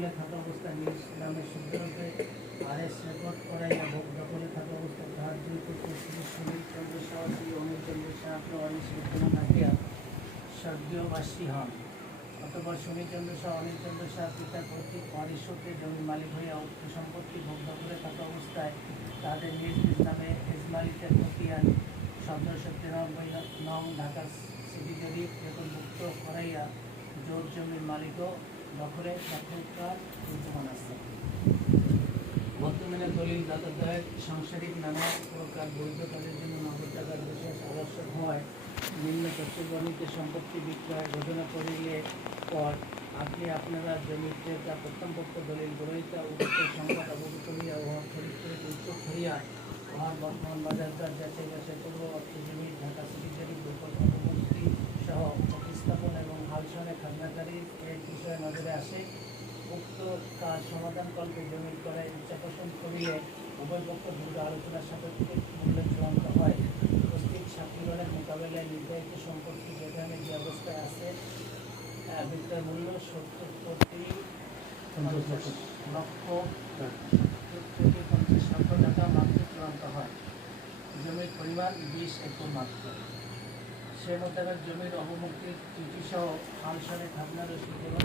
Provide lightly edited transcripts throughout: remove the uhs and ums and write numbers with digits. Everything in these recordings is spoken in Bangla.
দখলে থাকা অবস্থায় নিজ নামে শুদ্ধরূপে আরএস রেকর্ড করাইয়া ভোগ দখলে থাকা অবস্থায় তাহার দুই পুত্র শ্রী সুনীল চন্দ্র শাহ শ্রী অনিল চন্দ্র শাহ অনিশ বর্তমান রাখিয়া স্বর্গীয়বাসী হন। অতঃপর সুনীলচন্দ্র শাহ অনিল চন্দ্র শাহ পিতার কর্তৃক অনিঃসূত্রে জমির মালিক হইয়া উক্ত সম্পত্তি ভোগ দখলে থাকা অবস্থায় তাদের নিজ নিজ নামে এজমালিতে খতিয়ান 1793 নং ঢাকা সিটি জরিপ রেকর্ডভুক্ত করাইয়া জোট জমির মালিকও দখলকার বিদ্যমান আছে। বর্তমানে দলিল দাতাদ্বয়ের সাংসারিক নানা প্রকার বৈধ কাজের জন্য নগদ টাকার বিশেষ আবশ্যক হওয়ায় নিম্ন তথ্যবর্ণিত সম্পত্তি বিক্রয় ঘোষণা করিলে পর আপনি আপনারা জমির ক্রেতা প্রত্যমপক্ষ দলিল গ্রহীতা উক্ত সংবাদ অবগত হইয়া উহার খরিদ করিতে উচ্চক হইয়া উহার বর্তমান বাজারদর যাচাই বাছাই করব। অর্থ জমি ঢাকা সিটি জরিপ বিপত্তি সহ প্রতিস্থাপন এবং হালসনে খাজনাকারী এর বিষয়ে নজরে আসে। উক্ত কাজ সমাধানকল্পে জমির করায় ইচ্ছাপোষণ করিলে উভয় পক্ষ দ্রুত আলোচনার সাপেক্ষে মূল্য চূড়ান্ত হয়। উপস্থিত সাক্ষীগণের মোকাবেলায় নির্ধারিত সম্পত্তি যেখানে যে অবস্থায় আছে বিক্রয় মূল্য 70 লক্ষ 50 লক্ষ টাকা মাত্র চূড়ান্ত হয়। জমির পরিমাণ 20 একর মাত্র। সে মোতাবেক জমির অবমুক্তির চিঠি সহ হালসনে খাজনা রসিদ এবং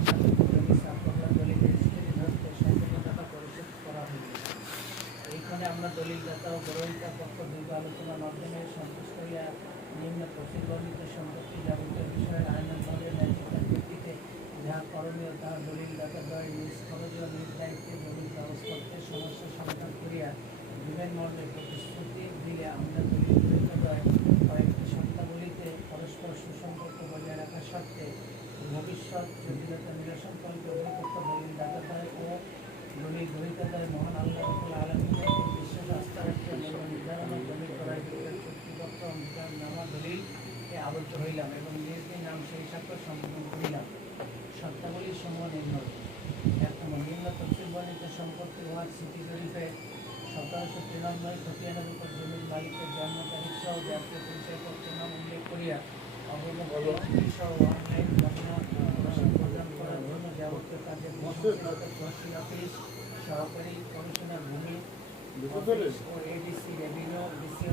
জমি সাফল্য দলিল রেজিস্ট্রি ধরতে 70 টাকা পরিশোধ করা হইবে। এইখানে আমরা দলিলদাতা ও গ্রহীতা পক্ষ দীর্ঘ আলোচনার মাধ্যমে সন্তুষ্ট হইয়া নিম্ন প্রতিবর্ণিত সম্পত্তি যাবতীয় বিষয়ে আইনভাবে ন্যায্যতার ভিত্তিতে যাহা করণীয় তাহা দলিলদাতাদ্বয় নিজ খরচ ও নিজ দায়িত্বে জমির কাগজপত্রের সমস্যা সমাধান করিয়া বিবেক মর্মে প্রতিশ্রুতি দিলে আমরা দলিল গ্রহীতাদ্বয় কয়েকটি শর্তাবলীতে পরস্পর সুসম্পর্ক বজায় রাখার স্বার্থে ভবিষ্যৎ জটিলতা নিরসনকল্পে উভয়পক্ষ দলিলদাতাদ্বয় ও দলিল গ্রহীতাদ্বয় মহান আল্লাহ আলমীর বিশেষ আস্থা রাখিয়া মূল্য নির্ধারণ ও জমি ক্রয় বিক্রয় চুক্তিপত্র অঙ্গীকারনামা দলিলে আবদ্ধ হইলাম এবং নিজ নিজ নাম সেই স্বাক্ষর সম্পাদন করিলাম। শর্তাবলী সমূহ নির্ণয়। 1 নিম্ন তফসিলবর্ণিত সম্পত্তি উহার সিটি জরিপে 1793 খতিয়ানের উপর জমির মালিকের জন্ম তারিখ সহ জাতীয় পরিচয়পত্রের নাম উল্লেখ করিয়া অবমুক্ত চিঠি সহ অনলাইন প্রদান করার জন্য যাবতীয় কাজের তহসিল অফিস সহকারী কমিশনার ভূমি অফিস ও এডিসি রেভিনিউ ডিসি